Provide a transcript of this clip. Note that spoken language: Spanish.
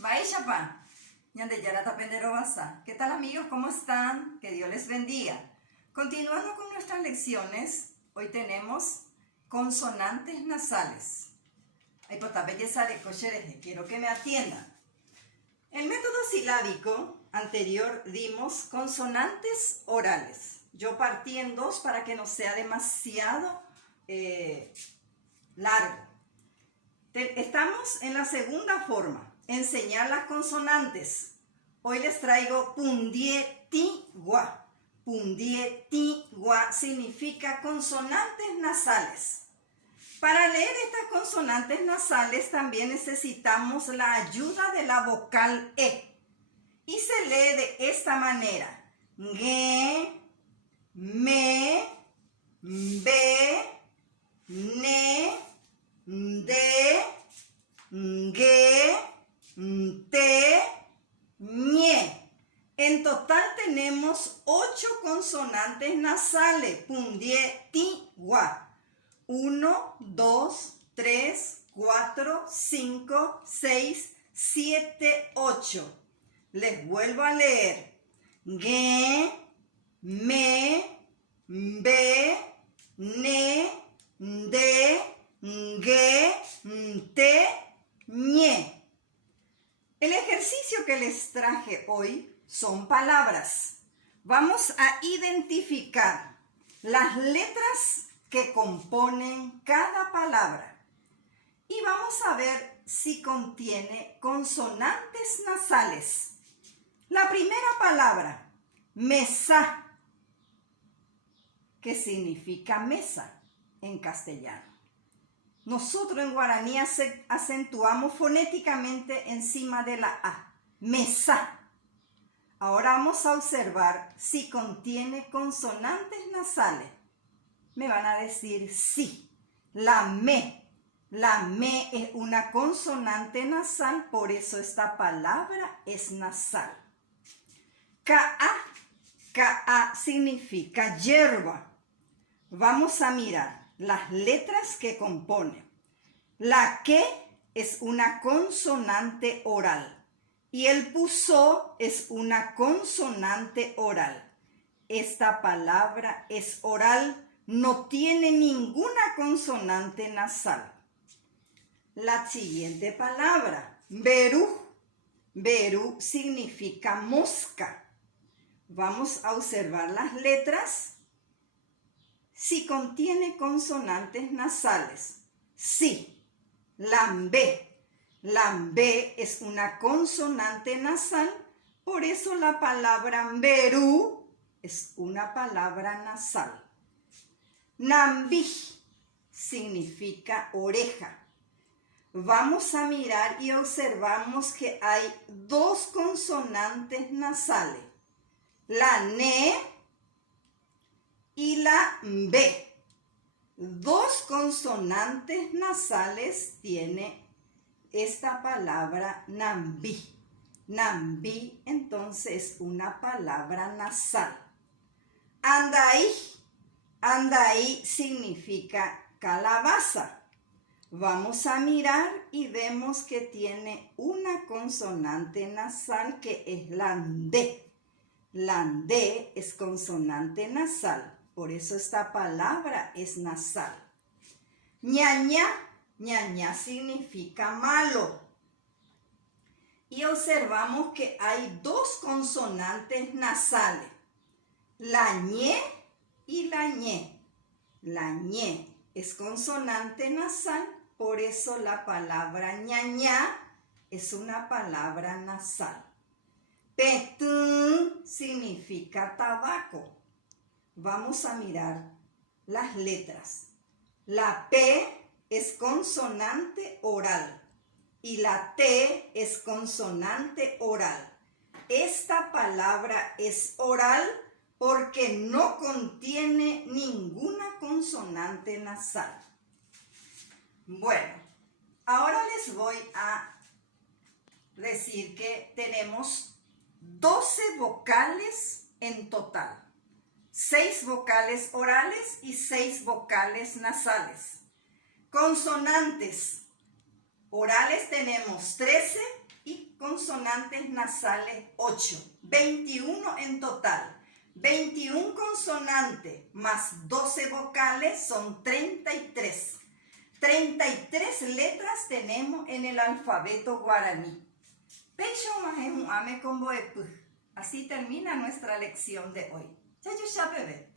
Baishapa, Ñandeyara Tapendero Basa. ¿Qué tal, amigos? ¿Cómo están? Que Dios les bendiga. Continuando con nuestras lecciones, hoy tenemos consonantes nasales. Quiero que me atiendan. El método silábico anterior dimos consonantes orales. Yo partí en dos para que no sea demasiado largo. Estamos en la segunda forma, enseñar las consonantes. Hoy les traigo Pundietigua. Pundietigua significa consonantes nasales. Para leer estas consonantes nasales también necesitamos la ayuda de la vocal E. Y se lee de esta manera. Ge, me, be, ne, de, ge, te, ñe. En total tenemos 8 consonantes nasales. Pundietigua. 1, 2, 3, 4, 5, 6, 7, 8. Les vuelvo a leer. Ge, me, be, ne, de, ge, te, ñe. El ejercicio que les traje hoy son palabras. Vamos a identificar las letras que componen cada palabra y vamos a ver si contiene consonantes nasales. La primera palabra, mesa, que significa mesa en castellano. Nosotros en guaraní acentuamos fonéticamente encima de la A, mesa. Ahora vamos a observar si contiene consonantes nasales. Me van a decir sí. La me es una consonante nasal, por eso esta palabra es nasal. Ka significa hierba. Vamos a mirar las letras que componen. La que es una consonante oral y el pusó es una consonante oral. Esta palabra es oral. No tiene ninguna consonante nasal. La siguiente palabra, berú. Berú significa mosca. Vamos a observar las letras. Si contiene consonantes nasales. Sí. Lambé. Lambé es una consonante nasal. Por eso la palabra berú es una palabra nasal. Nambi significa oreja. Vamos a mirar y observamos que hay 2 consonantes nasales. La ne y la b. 2 consonantes nasales tiene esta palabra nambi. Nambi entonces es una palabra nasal. Andaí. Andaí significa calabaza. Vamos a mirar y vemos que tiene una consonante nasal que es la D. La D es consonante nasal, por eso esta palabra es nasal. Ñaña, ñaña significa malo. Y observamos que hay 2 consonantes nasales. La ñe y la ñe. La ñe es consonante nasal, por eso la palabra ñañá es una palabra nasal. Petún significa tabaco. Vamos a mirar las letras. La P es consonante oral y la T es consonante oral. Esta palabra es oral porque no contiene ninguna consonante nasal. Bueno, ahora les voy a decir que tenemos 12 vocales en total. 6 vocales orales y 6 vocales nasales. Consonantes orales tenemos 13 y consonantes nasales 8, 21 en total. 21 consonantes más 12 vocales son 33. 33 letras tenemos en el alfabeto guaraní. Así termina nuestra lección de hoy. Ya yo ya bebé.